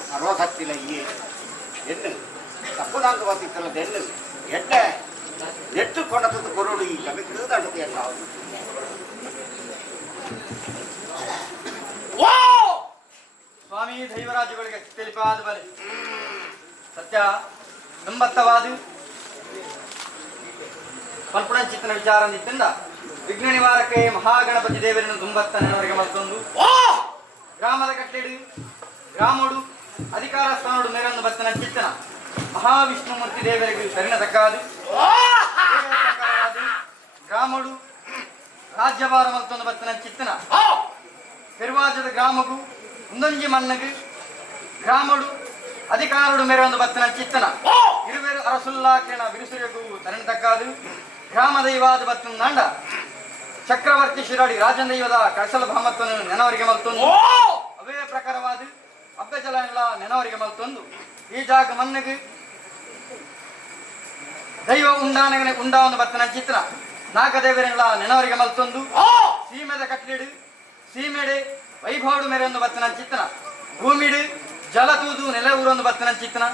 60 ಎಣ್ಣೆ ತಪ್ಪದಾಂಗ ಬರ್ತಿತ್ತಲ್ಲ ಎಣ್ಣೆ ಎಣ್ಣೆ ನೆಟ್ಟು ಕೊಡತದ ಕೊರಡು ಈ ಕಮಿಟಿ ದಾಟತೆ ಅಲ್ಲ ಸ್ವಾಮಿ ದೈವರಾಜಗಳಿಗೆ ತಿಳಿಪಾದ ಬಲೆ ಸತ್ಯ ಸಂಬತ್ತವಾದ ಪಲ್ಪುಣಂಚಿತ್ತನ ವಿಚಾರ ನಿತ್ತಿಂದ ವಿಘ್ನ ನಿವಾರಕ್ಕೆ ಮಹಾಗಣಪತಿ ದೇವರನ್ನು ತುಂಬತ್ತ ನೆನವರಿಗೆ ಮತ್ತೊಂದು ಗ್ರಾಮದ ಕಟ್ಟೆಡು ಗ್ರಾಮೋಡು ಅಧಿಕಾರ ಸ್ಥಾನೋಡು ಮೇರನ್ನು ಬತ್ತನ ಚಿತ್ತನ ಮಹಾವಿಷ್ಣುಮೂರ್ತಿ ದೇವರಿಗೆ ಸರಿನ ತಕ್ಕಾದು ಗ್ರಾಮೋಡು ರಾಜ್ಯಭಾರ ಮತ್ತೊಂದು ಬತ್ತನ ಚಿತ್ತನ ಪೆರುವಾಜದ ಗ್ರಾಮಗೂ ಮುಂದೊಂಜಿ ಮನ್ನಗು ಗ್ರಾಮೋಡು ಅಧಿಕಾರೋಡು ಮೇರೊಂದು ಬತ್ತನ ಚಿತ್ತನ ಇರುವೆರು ಅರಸುಲ್ಲಾಕೇಣ ಬಿರುಸುರಿಗೂ ತರಣ ತಕ್ಕಾದು ಗ್ರಾಮ ದೈವಾದ ಬತ್ತನ ನಾಂಡ ಚಕ್ರವರ್ತಿ ಶಿರಾಡಿ ರಾಜನ ದೈವದ ಕಳಸಲ ಭಾಮತ್ವನು ನೆನವರಿಗೆ ಮಲ್ತೊಂದು ಅವೇ ಪ್ರಕಾರವಾದ ಅಬ್ಬೆಜಲ ಎಲ್ಲ ನೆನವರಿಗೆ ಮಲ್ತೊಂದು ಈ ಜಾಗ ಮನ್ನಗು ದೈವ ಉಂಡಾನಗನೆ ಉಂಡಾವೊಂದು ಬತ್ತನ ಚಿತ್ರ ನಾಗದೇವರೆಲ್ಲ ನೆನವರಿಗೆ ಮಲ್ತೊಂದು ಸೀಮೆದ ಕಟ್ಲಿಡು ಸೀಮೆಡೆ ವೈಭವಡು ಮೇರೆಂದು ಬತ್ತನ ಚಿತ್ತನ ಭೂಮಿಡು ಜಲತೂದು ನೆಲ ಊರೊಂದು ಬತ್ತನ ಚಿತ್ತನ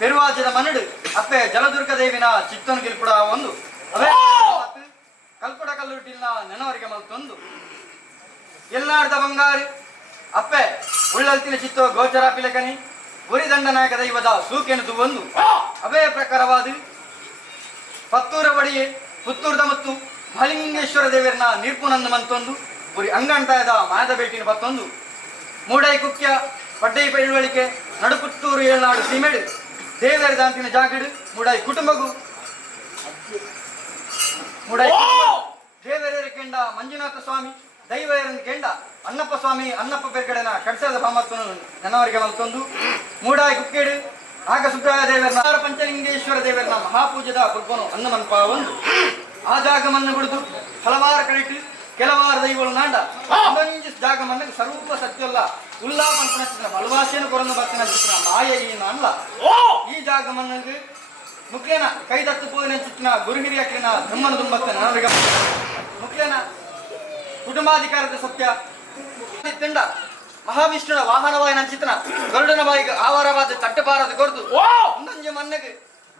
ಪೆರುವಾಜದ ಮನಡು ಅಪ್ಪೆ ಜಲದುರ್ಗ ದೇವಿನ ಚಿತ್ತನು ಗಿಲ್ಪುಡ ಒಂದು ಅವೇ ಕಲ್ಪುಡ ಕಲ್ಲುಟ್ಟಿನ ನೆನವರಿಗೆ ಮಲ್ತೊಂದು ಎಲ್ಲಾರ್ದ ಬಂಗಾರಿ ಅಪ್ಪೆ ಉಳ್ಳಲ್ತಿನ ಚಿತ್ತೋ ಗೋಚರ ಪಿಲಕನಿ ಉರಿದಂಡ ನಾಯಕ ದೈವದ ಸೂಕೆನು ಒಂದು ಅವೇ ಪ್ರಕಾರವಾದ ಪತ್ತೂರ ಬಡಿಯೇ ಪುತ್ತೂರ್ದ ಮತ್ತು ಮಹಾಲಿಂಗೇಶ್ವರ ದೇವರನ್ನ ನಿರ್ಪುನಂದು ಮಂತೊಂದು ಉರಿ ಅಂಗಂಟಾಯದ ಮಾಯದ ಬೇಟಿನ ಬತ್ತೊಂದು ಮೂಡೈ ಕುಕ್ಯ ಪಡ್ಡೈ ಪೈಳುವಳಿಕೆ ನಡುಪುತ್ತೂರು ಏಳ್ನಾಡು ಸೀಮೆಡು ದೇವರ ದಾಂತಿನ ಜಾಗಡು ಮೂಡೈ ಕುಟುಂಬಗೂ ಮೂಡೈ ದೇವರ ಕೆಂಡ ಮಂಜುನಾಥ ಸ್ವಾಮಿ ದೈವರನ್ನು ಕೆಂಡ ಅನ್ನಪ್ಪ ಸ್ವಾಮಿ ಅನ್ನಪ್ಪ ಬೆರ್ಗಡೆನ ಕಡ್ಸದ ಭಾಮತ್ವನು ನೆನವರಿಗೆ ಮಲ್ತೊಂದು ಮೂಡಾಯಿ ಕುಕ್ಕೇಡು ಆಗ ಸುಬ್ರಾಯ ದೇವರನ ಪಂಚಲಿಂಗೇಶ್ವರ ದೇವರನ ಮಹಾಪೂಜದ ಕುರ್ಪನು ಅನ್ನಮನ್ಪ ಒಂದು ಆ ಜಾಗಮನ್ನು ಬಿಡಿದು ಹಲವಾರು ಕಳಿಟ್ಟು ಕೆಲವಾರು ದೈವಗಳು ನಾಂಡ ಒಂದೊಂದು ಜಾಗಮನ್ನ ಸ್ವರೂಪ ಸತ್ಯಲ್ಲ ಉಲ್ಲಾ ಪಂಪನ ಚಿತ್ರ ಮಲವಾಸಿಯನ್ನು ಕೊರನ್ನು ಬತ್ತಿನ ಚಿತ್ರ ಮಾಯ ಏನು ಅಲ್ಲ ಈ ಜಾಗಮನ್ನಗೆ ಮುಖ್ಯನ ಕೈದತ್ತು ಪೋದಿನ ಚಿತ್ರ ಗುರು ಹಿರಿಯಕ್ಕಿನ ಧಮ್ಮನ ದುಂಬತ್ತ ನನಗೆ ಮುಖ್ಯನ ಕುಟುಂಬಾಧಿಕಾರದ ಸತ್ಯ ತಂಡ ಮಹಾವಿಷ್ಣುನ ವಾಹನವಾಯಿನ ಚಿತ್ರ ಗರುಡನ ಬಾಯಿಗೆ ಆವಾರವಾದ ತಟ್ಟಪಾರದ ಕೊರದು ಒಂದೊಂದು ಮನ್ನಗೆ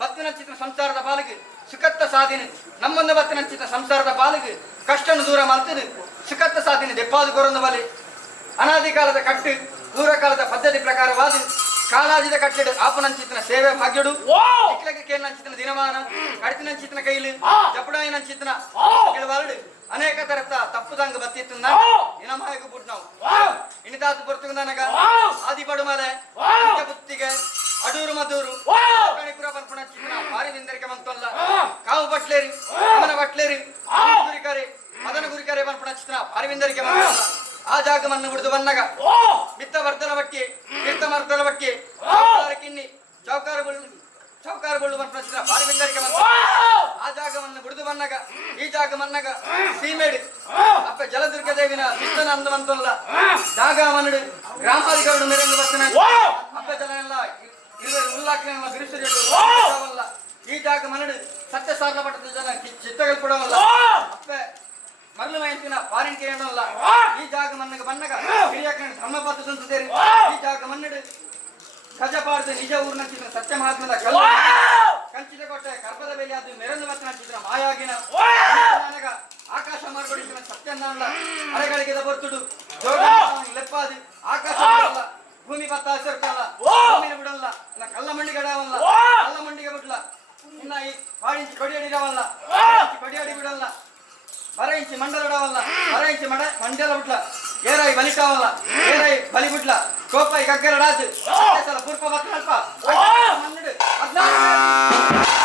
ಬತ್ತಿನ ಚಿತ್ರ ಸಂಸಾರದ ಪಾಲಿಗೆ ಸುಖತ್ತ ಸಾಧಿನ ನಮ್ಮನ್ನ ಬತ್ತಿನ ಚಿತ್ರ ಸಂಸಾರದ ಪಾಲಿಗೆ ಕಷ್ಟನ್ನು ದೂರ ಮಾಡ್ತದೆ ಸುಖತ್ತ ಸಾಧಿನ ದೆಪ್ಪಾದ ಕೊರೊಂದು ಬಲೆ ಅನಾದಿ ಕಾಲದ ಕಟ್ಟು ಪೂರ್ವಕಾಲದ ಪದ್ಧತಿ ಪ್ರಕಾರವಾದ ಕಾಲಾಜಿದ ಕಟ್ಟೆಡು ಆಪನಂಚಿತನ ಸೇವೆ ಭಾಗ್ಯಡು ಕೇನಂಚಿತನ ದಿನಮಾನ ಕಡಿತಿನಂಚಿತನ ಕೈಲಿ ಜಪಡಾಯಿನಂಚಿತನ ಕೆಲವಾರಡು ಅನೇಕ ತರತ ತಪ್ಪುದಂಗ ಬತ್ತಿತ್ತು ದಿನಮಾಯಕ ಬಿಟ್ಟು ನಾವು ಇಣಿತಾತು ಬರ್ತುಂದನಗ ಆದಿ ಪಡುಮಲೆ ಬುತ್ತಿಗೆ ಅಡೂರು ಮದೂರು ಕಣಿಪುರ ಬರ್ಪಣ ಚಿತ್ರ ಭಾರಿ ವಿಂದರಿಕೆ ಬಂತಲ್ಲ ಕಾವು ಬಟ್ಲೇರಿ ಅಮನ ಬಟ್ಲೇರಿ ಗುರಿಕರೆ ಮದನ ಗುರಿಕರೆ ಬರ್ಪಣ ಚಿತ್ರ ಭಾರಿ ವಿಂದರಿಕೆ ಬಂತಲ್ಲ ಆ ಜಾಗವನ್ನು ಬಿಡಿದು ಬಂದಾಗ ಮಿತ್ತ ವರ್ಧನ ಬಟ್ಟಿ ತೀರ್ಥ ಮರ್ದನ ಬಟ್ಟಿ ಕಿನ್ನಿ ಚೌಕಾರಗಳು ಬರ್ಪಣ ಚಿತ್ರ ಭಾರಿ ವಿಂದರಿಕೆ ಬಂತ ಆ ಜಾಗವನ್ನು ಬಿಡಿದು ಬಂದಾಗ ಈ ಜಾಗ ಮನ್ನಗ ಸೀಮೇಡು ಅಪ್ಪ ಜಲದುರ್ಗ ದೇವಿನ ಮಿತ್ತನ ಅಂದವಂತಲ್ಲ ಜಾಗ ಮನ್ನಡು ಗ್ರಾಮಾಧಿಕಾರಿಗಳು ಮೇರೆಂದು ಬರ್ತನೆ ಅಪ್ಪ ಜಲ ಎಲ್ಲ ಉಲ್ಲಾಖನೆಲ್ಲ ಬಿರುಸಲ್ಲ ಈ ಜಾಗ ಮನ್ನಡು ಸತ್ಯ ಸಾರಣ ಪಟ್ಟದ ಜನ ಚಿತ್ತಗಳು ಕೊಡವಲ್ಲ ಅಪ್ಪೆ ಮರಳು ಮಯಂತಿನ ಪಾರಿಂಕೆ ಏನಲ್ಲ ಈ ಜಾಗ ಮನ್ನಗ ಬನ್ನಗ ಹಿರಿಯಕ ಧರ್ಮಪಾತ ಸಂತೇರಿ ಈ ಜಾಗ ಮನ್ನಡು ಗಜಪಾಡದ ನಿಜ ಊರಿನ ಚಿತ್ರ ಸತ್ಯ ಮಹಾತ್ಮದ ಕಲ್ಲ ಕಂಚಿದ ಕೋಟೆ ಕರ್ಪದ ಬೇಲಿ ಅದು ಮೆರಂದು ಬತ್ತನ ಚಿತ್ರ ಮಾಯಾಗಿನ ನನಗ ಆಕಾಶ ಮಾರ್ಗಡಿಸಿನ ಸತ್ಯನಲ್ಲ ಅರೆಗಳಿಗೆ ಬರ್ತುಡು ಲೆಪ್ಪಾದಿ ಆಕಾಶ ಬಿಡಲ್ಲ ಭೂಮಿ ಪತ್ತ ಹಸಿರ್ಕಲ್ಲ ಭೂಮಿನ ಬಿಡಲ್ಲ ಇನ್ನ ಕಲ್ಲ ಮಂಡಿಗೆ ಅಡವಲ್ಲ ಕಲ್ಲ ಮಂಡಿಗೆ ಬಿಡ್ಲ ಇನ್ನ ಈ ಪಾಡಿಂಚಿ ಕೊಡಿಯಡಿರವಲ್ಲ ಕೊಡಿಯಡಿ ಬಿಡಲ್ಲ ಬರ ಇಂಚಿ ಮಂಡಲ ಇಡವಲ್ಲ ಬರ ಇಂಚಿ ಮಂಡಲ ಬಿಡ್ಲ ಏರಾಯಿ ಬಲಿಕಾವಲ್ಲ ಏರಾಯಿ ಬಲಿ ಬಿಡ್ಲ ಕೋಪಾಯಿ ಗಗ್ಗರ ರಾಜು ಸಲ ಪೂರ್ಪ ಬತ್ತ ಅಲ್ಪ ಮನ್ನಡು 14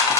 Thank you.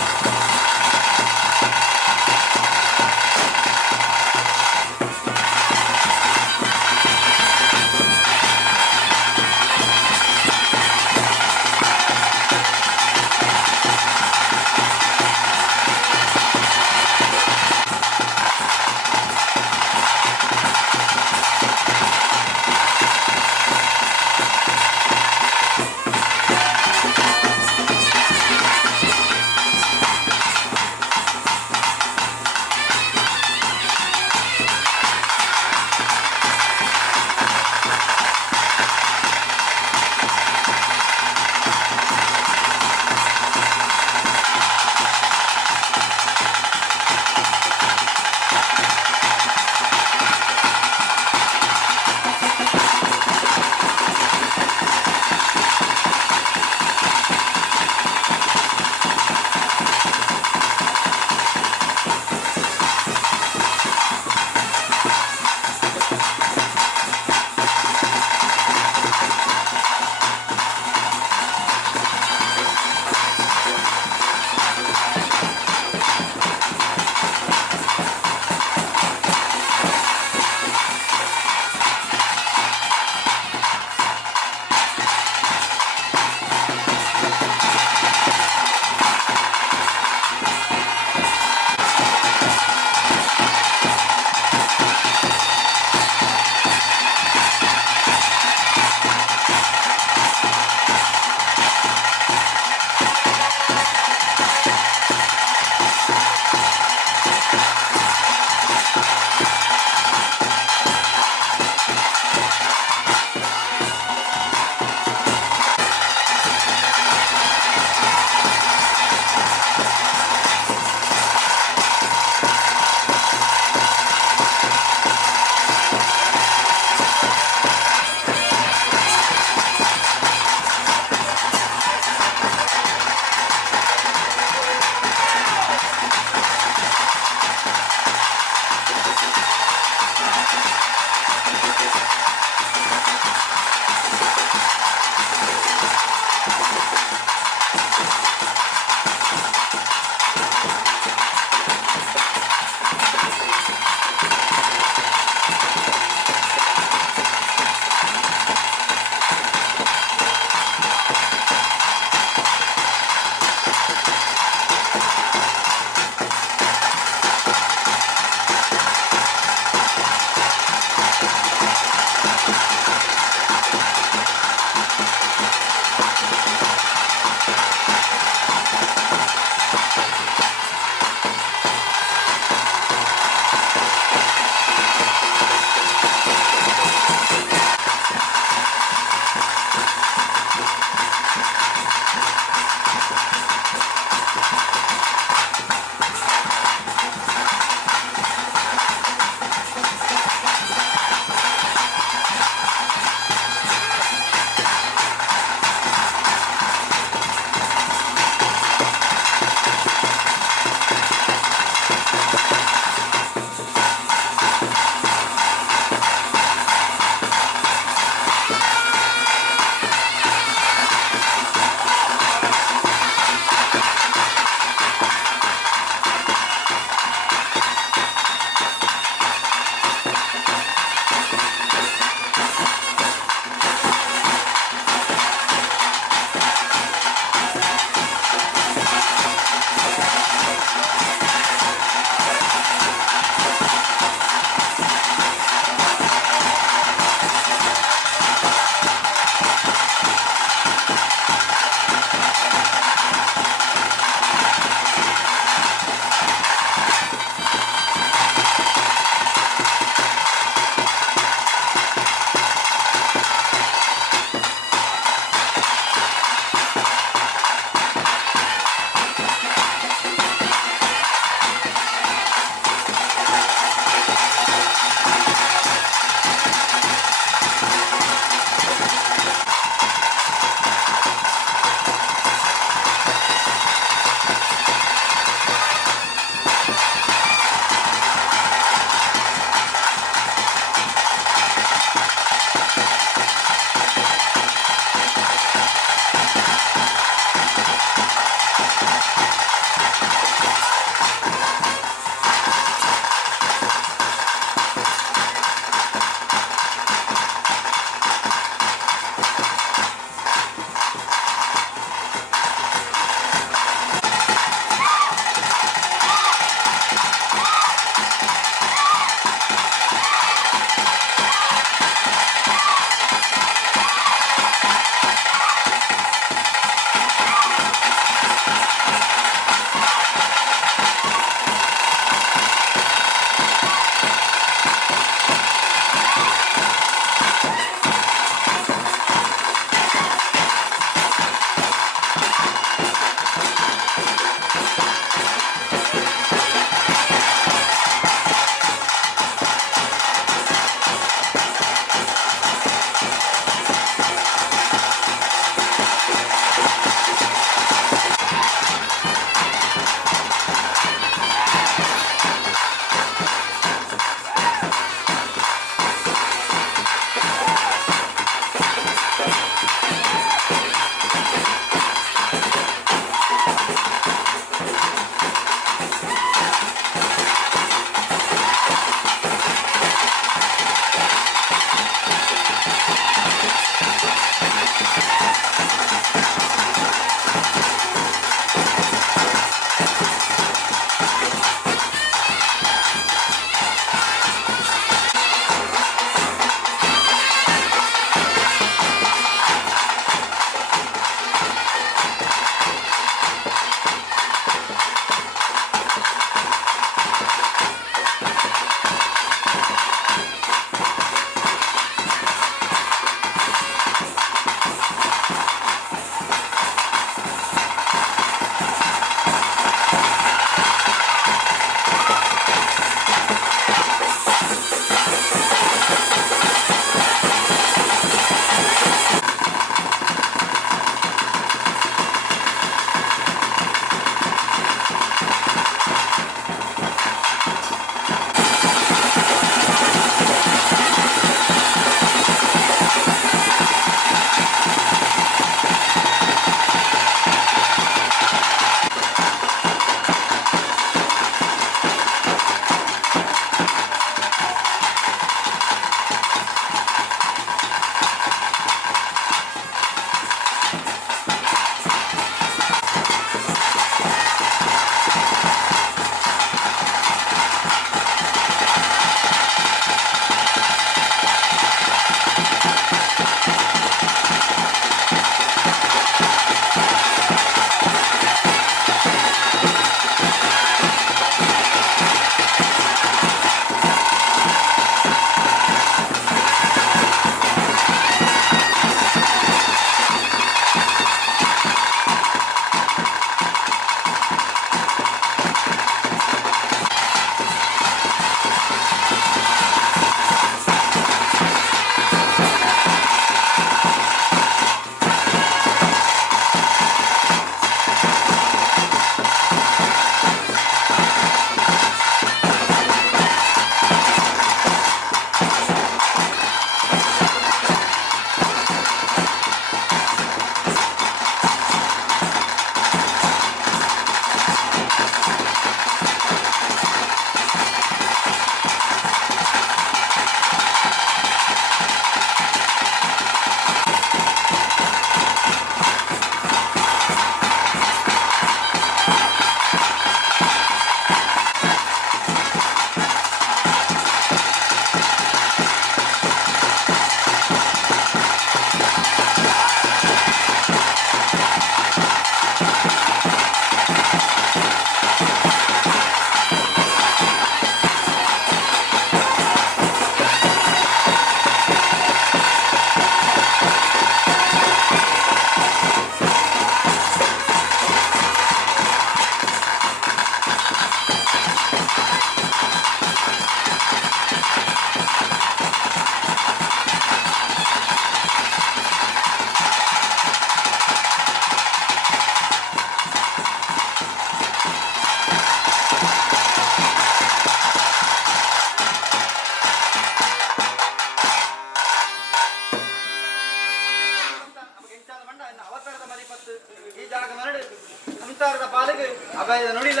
ಪಾಲಿಗೆ ಅಭಯದ ನುಡಿಲ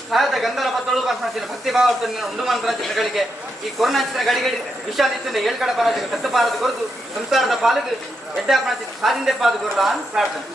ಸಹಾಯದ ಗಂಧಲ ಪತ್ತೊಳು ಪರ್ಸನ ಭಕ್ತಿ ಭಾವರ್ತನ ಉಂಡು ಮಂತ್ರ ಚಿತ್ರಗಳಿಗೆ ಈ ಕೊರೋನಾ ಚಿತ್ರ ಗಡಿಗಡಿ ವಿಷಾದಿತ್ತಿನ ಏಳ್ಕಡ ಪರಾಜಕ ಕತ್ತಪಾರದ ಕೊರದು ಸಂಸಾರದ ಪಾಲಿಗೆ ಎಡ್ಡಾಪಣ ಚಿತ್ರ ಸಾದಿಂದೆ ಪಾದ ಕೊರಲ ಅಂತ ಪ್ರಾರ್ಥನೆ.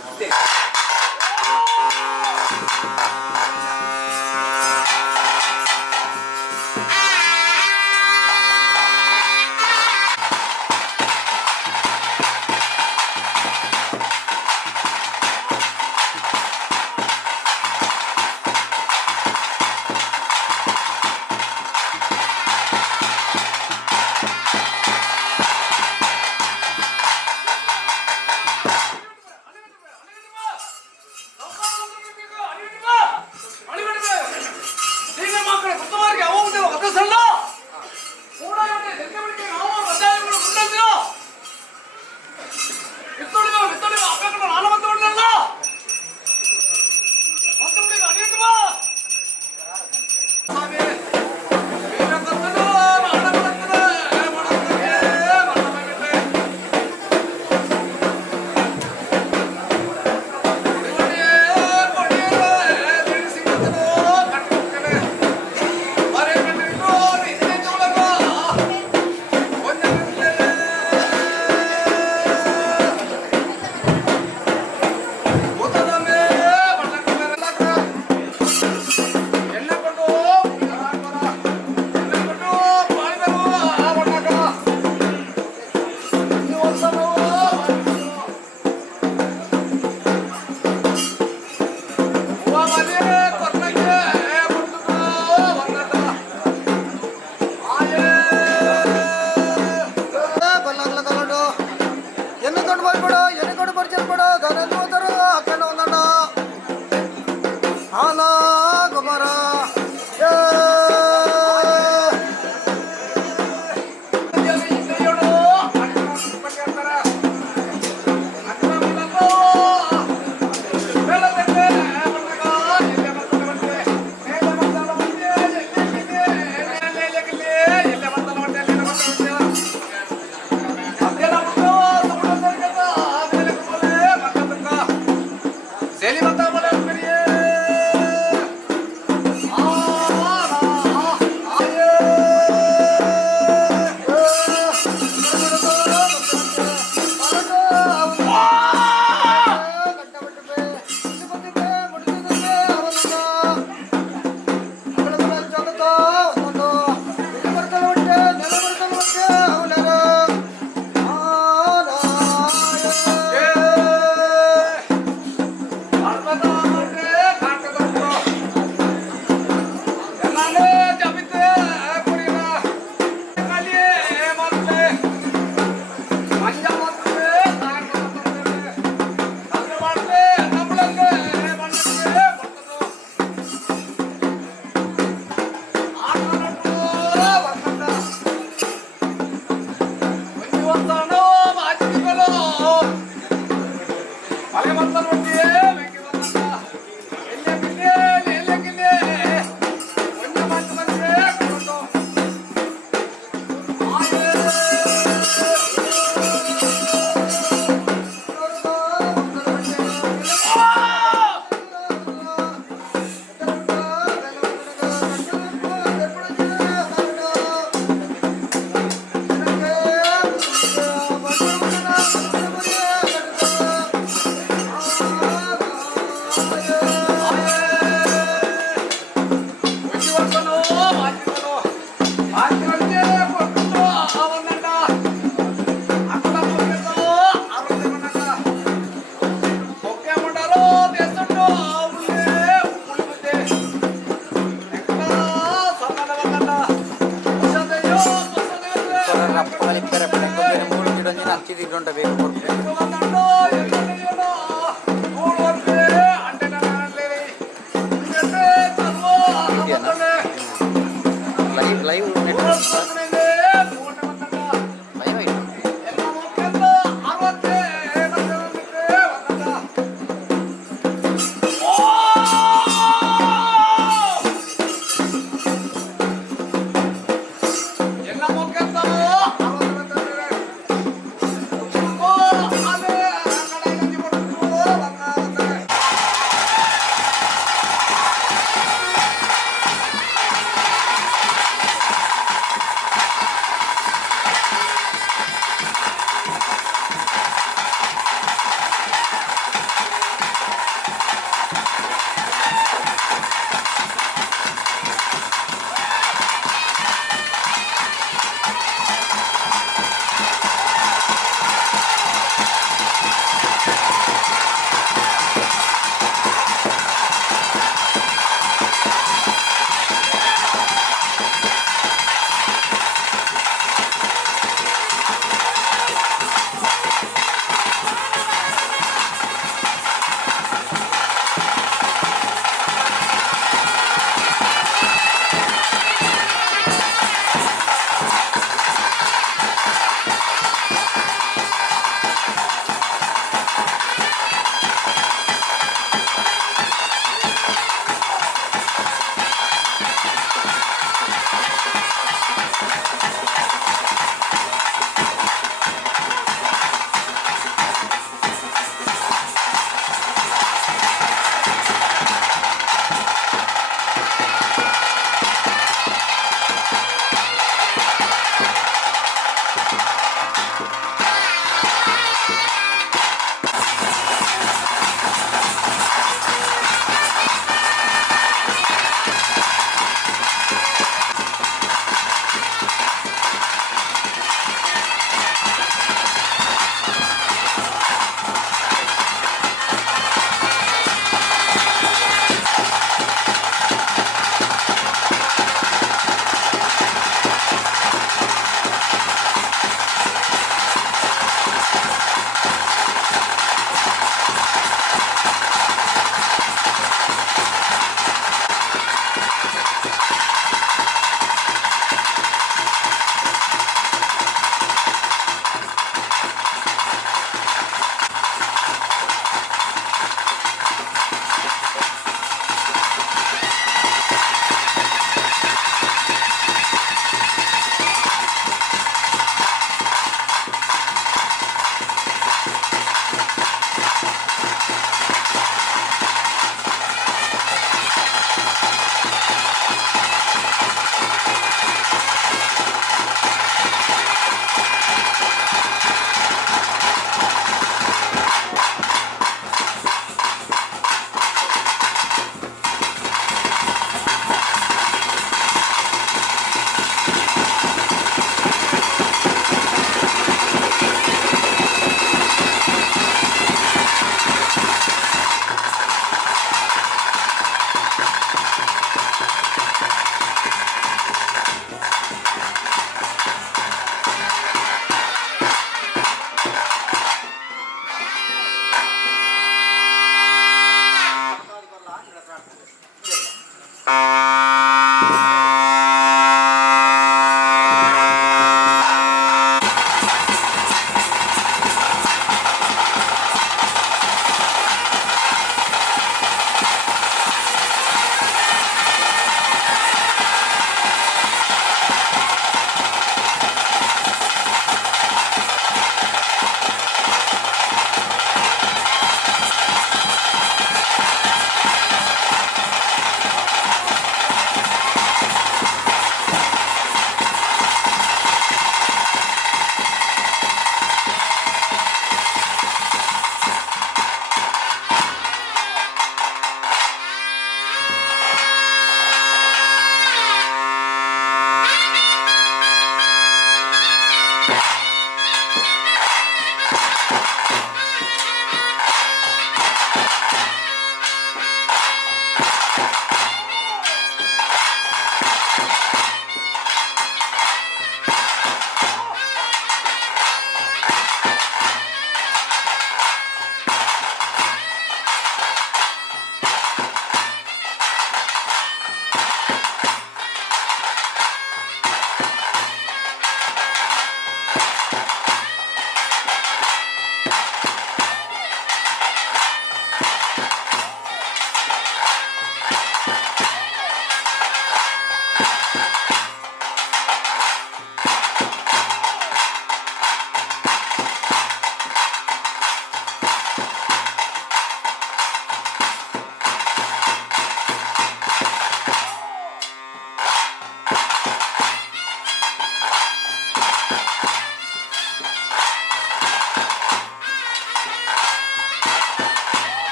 ಆ